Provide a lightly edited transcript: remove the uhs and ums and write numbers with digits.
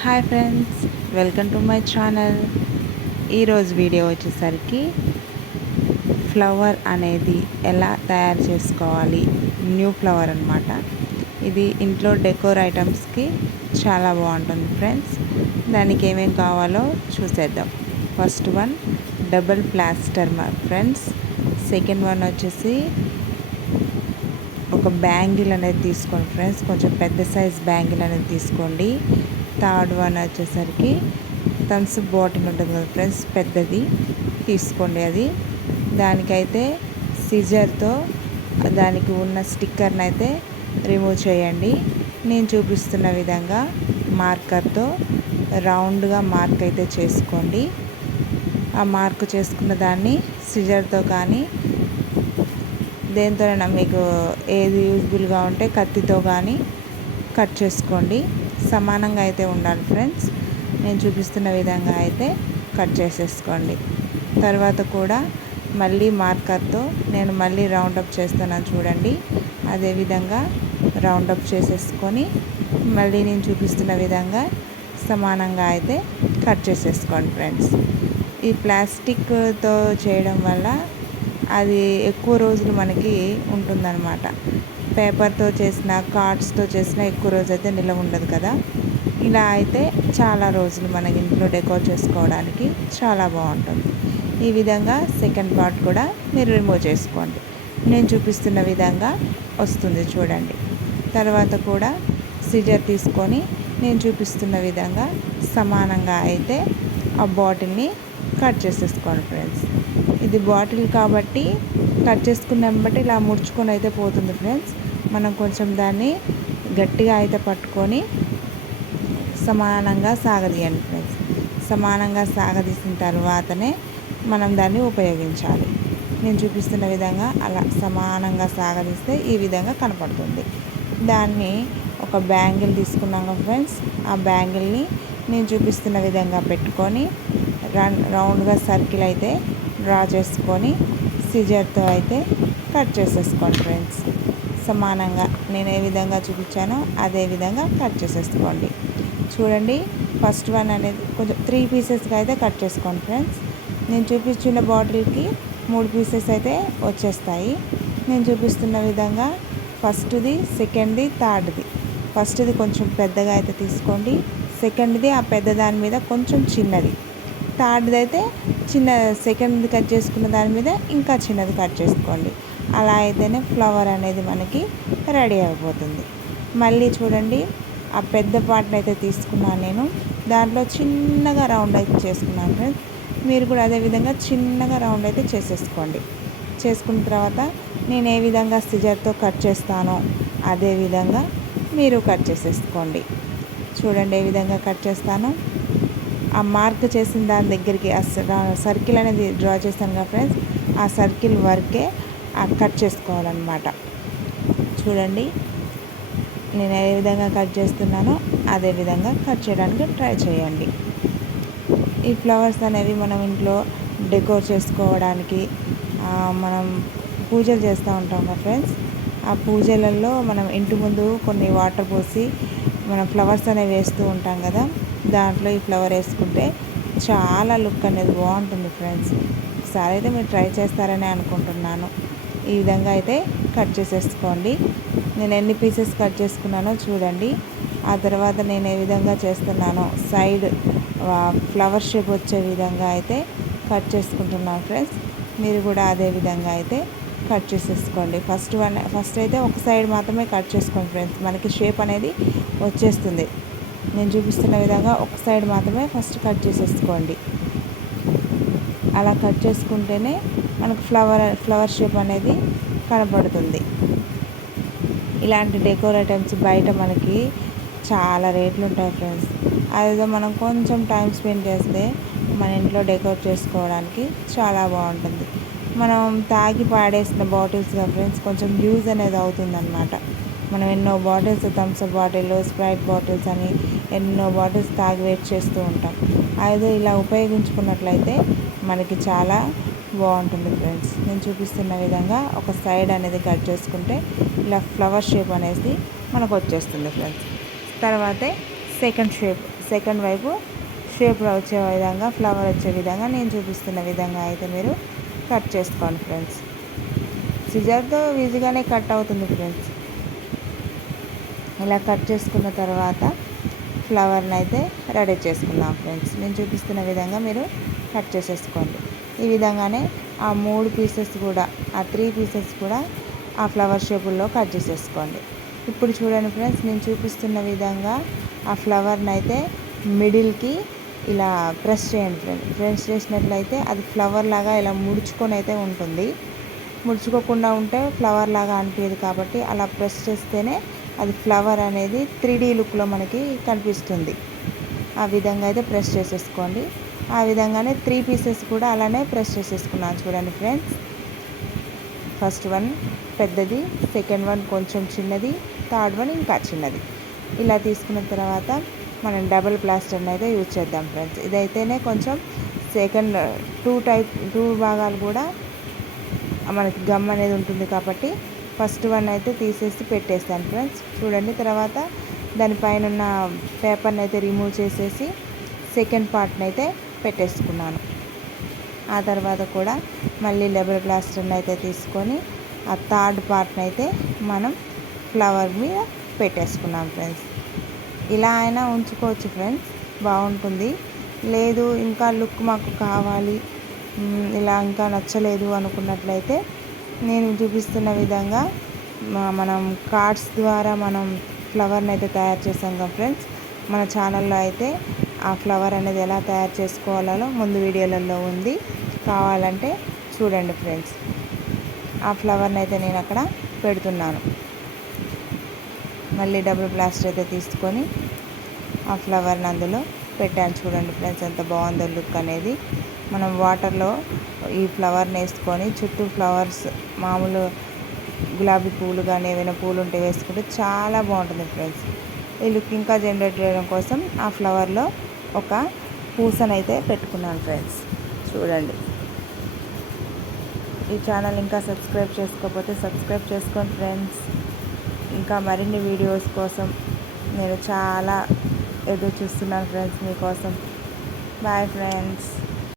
Hi friends, welcome to my channel. ఈరోజు video వచ్చేసరికి flower అనేది ఎలా తయారు చేసుకోవాలి. న్యూ ఫ్లవర్ అనమాట. ఇది ఇంట్లో డెకోర్ ఐటమ్స్కి చాలా బాగుంటుంది ఫ్రెండ్స్. దానికి ఏమేమి కావాలో చూసేద్దాం. First one double plaster friends. Second one వచ్చేసి ఒక బ్యాంగిల్ అనేది తీసుకోండి ఫ్రెండ్స్. కొంచెం పెద్ద సైజ్ బ్యాంగిల్ అనేది తీసుకోండి. థర్డ్ వన్ వచ్చేసరికి థమ్స్అప్ బాటిల్ ఉంటుంది కదా ఫ్రెండ్స్, పెద్దది తీసుకోండి. అది దానికైతే సిజర్తో దానికి ఉన్న స్టిక్కర్ని అయితే రిమూవ్ చేయండి. నేను చూపిస్తున్న విధంగా మార్కర్తో రౌండ్గా మార్క్ అయితే చేసుకోండి. ఆ మార్క్ చేసుకున్న దాన్ని సిజర్తో కానీ దేంతోనైనా మీకు ఏది యూజ్ఫుల్గా ఉంటే కత్తితో కానీ కట్ చేసుకోండి. సమానంగా అయితే ఉండాలి ఫ్రెండ్స్. నేను చూపిస్తున్న విధంగా అయితే కట్ చేసేసుకోండి. తర్వాత కూడా మళ్ళీ మార్కర్తో నేను మళ్ళీ రౌండప్ చేస్తున్నాను చూడండి. అదేవిధంగా రౌండప్ చేసేసుకొని మళ్ళీ నేను చూపిస్తున్న విధంగా సమానంగా అయితే కట్ చేసేసుకోండి ఫ్రెండ్స్. ఈ ప్లాస్టిక్తో చేయడం వల్ల అది ఎక్కువ రోజులు మనకి ఉంటుందన్నమాట. పేపర్తో చేసిన కార్డ్స్తో చేసిన ఎక్కువ రోజు అయితే నిల్వ ఉండదు కదా. ఇలా అయితే చాలా రోజులు మన ఇంట్లో డెకోర్ చేసుకోవడానికి చాలా బాగుంటుంది. ఈ విధంగా సెకండ్ పార్ట్ కూడా మీరు రిమూవ్ చేసుకోండి. నేను చూపిస్తున్న విధంగా వస్తుంది చూడండి. తర్వాత కూడా సిజర్ తీసుకొని నేను చూపిస్తున్న విధంగా సమానంగా అయితే ఆ బాటిల్ని కట్ చేసేసుకోండి ఫ్రెండ్స్. ఇది బాటిల్ కాబట్టి కట్ చేసుకున్నాం బట్టి ఇలా ముడుచుకొని అయితే పోతుంది ఫ్రెండ్స్. మనం కొంచెం దాన్ని గట్టిగా అయితే పట్టుకొని సమానంగా సాగదీయండి ఫ్రెండ్స్. సమానంగా సాగదీసిన తర్వాతనే మనం దాన్ని ఉపయోగించాలి. నేను చూపిస్తున్న విధంగా అలా సమానంగా సాగదీస్తే ఈ విధంగా కనపడుతుంది. దాన్ని ఒక బ్యాంగిల్ తీసుకున్నాం ఫ్రెండ్స్. ఆ బ్యాంగిల్ని నేను చూపిస్తున్న విధంగా పెట్టుకొని రౌండ్గా సర్కిల్ అయితే డ్రా చేసుకొని సిజర్తో అయితే కట్ చేసేసుకోండి ఫ్రెండ్స్. సమానంగా నేను ఏ విధంగా చూపించానో అదే విధంగా కట్ చేసేసుకోండి. చూడండి, ఫస్ట్ వన్ అనేది కొంచెం 3 పీసెస్గా అయితే కట్ చేసుకోండి ఫ్రెండ్స్. నేను చూపించిన బాటిల్కి 3 పీసెస్ అయితే వచ్చేస్తాయి. నేను చూపిస్తున్న విధంగా ఫస్ట్ది, సెకండ్ది, థర్డ్ది. ఫస్ట్ది కొంచెం పెద్దగా అయితే తీసుకోండి. సెకండ్ది ఆ పెద్ద దాని మీద కొంచెం చిన్నది. థర్డ్ది అయితే చిన్న సెకండ్ది కట్ చేసుకున్న దాని మీద ఇంకా చిన్నది కట్ చేసుకోండి. అలా అయితేనే ఫ్లవర్ అనేది మనకి రెడీ అయిపోతుంది. మళ్ళీ చూడండి, ఆ పెద్ద పార్ట్ని అయితే తీసుకున్నాను నేను. దాంట్లో చిన్నగా రౌండ్ అయితే చేసుకున్నాను ఫ్రెండ్స్. మీరు కూడా అదేవిధంగా చిన్నగా రౌండ్ అయితే చేసేసుకోండి. చేసుకున్న తర్వాత నేను ఏ విధంగా సిజర్తో కట్ చేస్తానో అదేవిధంగా మీరు కట్ చేసేసుకోండి. చూడండి ఏ విధంగా కట్ చేస్తానో. ఆ మార్క్ చేసిన దాని దగ్గరికి సర్కిల్ అనేది డ్రా చేస్తాను కదా ఫ్రెండ్స్, ఆ సర్కిల్ వరకే కట్ చేసుకోవాలన్నమాట. చూడండి, నేను ఏ విధంగా కట్ చేస్తున్నానో అదే విధంగా కట్ చేయడానికి ట్రై చేయండి. ఈ ఫ్లవర్స్ అనేవి మనం ఇంట్లో డెకోర్ చేసుకోవడానికి మనం పూజలు చేస్తూ ఉంటాం కదా ఫ్రెండ్స్. ఆ పూజలలో మనం ఇంటి ముందు కొన్ని వాటర్ పోసి మనం ఫ్లవర్స్ అనేవి వేస్తూ ఉంటాం కదా. దాంట్లో ఈ ఫ్లవర్ వేసుకుంటే చాలా లుక్ అనేది బాగుంటుంది ఫ్రెండ్స్. ఒకసారి అయితే మీరు ట్రై చేస్తారని అనుకుంటున్నాను. ఈ విధంగా అయితే కట్ చేసేసుకోండి. నేను ఎన్ని పీసెస్ కట్ చేసుకున్నానో చూడండి. ఆ తర్వాత నేను ఏ విధంగా చేస్తున్నానో సైడ్ ఫ్లవర్ షేప్ వచ్చే విధంగా అయితే కట్ చేసుకుంటున్నాను ఫ్రెండ్స్. మీరు కూడా అదే విధంగా అయితే కట్ చేసేసుకోండి. ఫస్ట్ అయితే ఒక సైడ్ మాత్రమే కట్ చేసుకోండి ఫ్రెండ్స్. మనకి షేప్ అనేది వచ్చేస్తుంది. నేను చూపిస్తున్న విధంగా ఒక సైడ్ మాత్రమే ఫస్ట్ కట్ చేసేసుకోండి. అలా కట్ చేసుకుంటేనే మనకు ఫ్లవర్ షేప్ అనేది కనపడుతుంది. ఇలాంటి డెకోర్ ఐటమ్స్ బయట మనకి చాలా రేట్లు ఉంటాయి ఫ్రెండ్స్. అదేదో మనం కొంచెం టైం స్పెండ్ చేస్తే మన ఇంట్లో డెకోర్ చేసుకోవడానికి చాలా బాగుంటుంది. మనం తాగి పాడేసిన బాటిల్స్గా ఫ్రెండ్స్ కొంచెం యూజ్ అనేది అవుతుందన్నమాట. మనం ఎన్నో bottles, Thums Up bottle, Sprite bottles అని ఎన్నో బాటిల్స్ తాగి వేస్ట్ చేస్తూ ఉంటాం. అదే ఇలా ఉపయోగించుకున్నట్లయితే మనకి చాలా బాగుంటుంది ఫ్రెండ్స్. నేను చూపిస్తున్న విధంగా ఒక సైడ్ అనేది కట్ చేసుకుంటే ఇలా ఫ్లవర్ షేప్ అనేది మనకు వచ్చేస్తుంది ఫ్రెండ్స్. తర్వాతే సెకండ్ వైపు షేప్ వచ్చే విధంగా, ఫ్లవర్ వచ్చే విధంగా నేను చూపిస్తున్న విధంగా అయితే మీరు కట్ చేసుకోండి ఫ్రెండ్స్. సిజర్తో ఈజీగానే కట్ అవుతుంది ఫ్రెండ్స్. ఇలా కట్ చేసుకున్న తర్వాత ఫ్లవర్ని అయితే రెడీ చేసుకుందాం ఫ్రెండ్స్. నేను చూపిస్తున్న విధంగా మీరు కట్ చేసేసుకోండి. ఈ విధంగానే ఆ 3 పీసెస్ కూడా, ఆ 3 పీసెస్ కూడా ఆ ఫ్లవర్ షేపుల్లో కట్ చేసేసుకోండి. ఇప్పుడు చూడండి ఫ్రెండ్స్, నేను చూపిస్తున్న విధంగా ఆ ఫ్లవర్ని అయితే మిడిల్కి ఇలా ప్రెస్ చేయండి ఫ్రెండ్స్. ప్రెస్ చేసినట్లయితే అది ఫ్లవర్ లాగా ఇలా ముడుచుకొని అయితే ఉంటుంది. ముడుచుకోకుండా ఉంటే ఫ్లవర్ లాగా అనిపించదు కాబట్టి అలా ప్రెస్ చేస్తేనే అది ఫ్లవర్ అనేది 3D లుక్లో మనకి కనిపిస్తుంది. ఆ విధంగా అయితే ప్రెస్ చేసేసుకోండి. ఆ విధంగానే 3 పీసెస్ కూడా అలానే ప్రెస్ చేసేసుకున్నాను చూడండి ఫ్రెండ్స్. ఫస్ట్ వన్ పెద్దది, సెకండ్ వన్ కొంచెం చిన్నది, థర్డ్ వన్ ఇంకా చిన్నది. ఇలా తీసుకున్న తర్వాత మనం డబుల్ ప్లాస్టర్ని అయితే యూజ్ చేద్దాం ఫ్రెండ్స్. ఇదైతేనే కొంచెం సెకండ్ 2 భాగాలు కూడా మనకి గమ్ అనేది ఉంటుంది కాబట్టి ఫస్ట్ వన్ అయితే తీసేసి పెట్టేస్తాను ఫ్రెండ్స్. చూడండి, తర్వాత దానిపైన ఉన్న పేపర్ని అయితే రిమూవ్ చేసేసి సెకండ్ పార్ట్ని అయితే పెట్టేసుకున్నాను. ఆ తర్వాత కూడా మళ్ళీ డబుల్ ప్లాస్టర్ని అయితే తీసుకొని ఆ థర్డ్ పార్ట్ని అయితే మనం ఫ్లవర్ మీద పెట్టేసుకున్నాం ఫ్రెండ్స్. ఇలా అయినా ఉంచుకోవచ్చు ఫ్రెండ్స్, బాగుంటుంది. లేదు ఇంకా లుక్ మాకు కావాలి, ఇలా ఇంకా నచ్చలేదు అనుకున్నట్లయితే నేను చూపిస్తున్న విధంగా మనం కార్డ్స్ ద్వారా మనం ఫ్లవర్ని అయితే తయారు చేసాం కదా ఫ్రెండ్స్. మన ఛానల్లో అయితే ఆ ఫ్లవర్ అనేది ఎలా తయారు చేసుకోవాలో ముందు వీడియోలలో ఉంది, కావాలంటే చూడండి ఫ్రెండ్స్. ఆ ఫ్లవర్ని అయితే నేను అక్కడ పెడుతున్నాను. మళ్ళీ డబుల్ ప్లాస్టర్ అయితే తీసుకొని ఆ ఫ్లవర్ని అందులో పెట్టాను. చూడండి ఫ్రెండ్స్, ఎంత బాగుందో లుక్ అనేది. మనం వాటర్లో ఈ ఫ్లవర్ని వేసుకొని చుట్టూ ఫ్లవర్స్, మామూలు గులాబీ పూలు కానీ ఏమైనా పూలు ఉంటే వేసుకుంటే చాలా బాగుంటుంది ఫ్రెండ్స్. ఈ లుక్ ఇంకా జనరేట్ చేయడం కోసం ఆ ఫ్లవర్లో ఒక పూసనైతే పెట్టుకున్నాను ఫ్రెండ్స్. చూడండి, ఈ ఛానల్ ఇంకా సబ్స్క్రైబ్ చేసుకోకపోతే సబ్స్క్రైబ్ చేసుకోండి ఫ్రెండ్స్. ఇంకా మరిన్ని వీడియోస్ కోసం నేను చాలా ఎదురు చూస్తున్నాను ఫ్రెండ్స్ మీకోసం. Bye friends.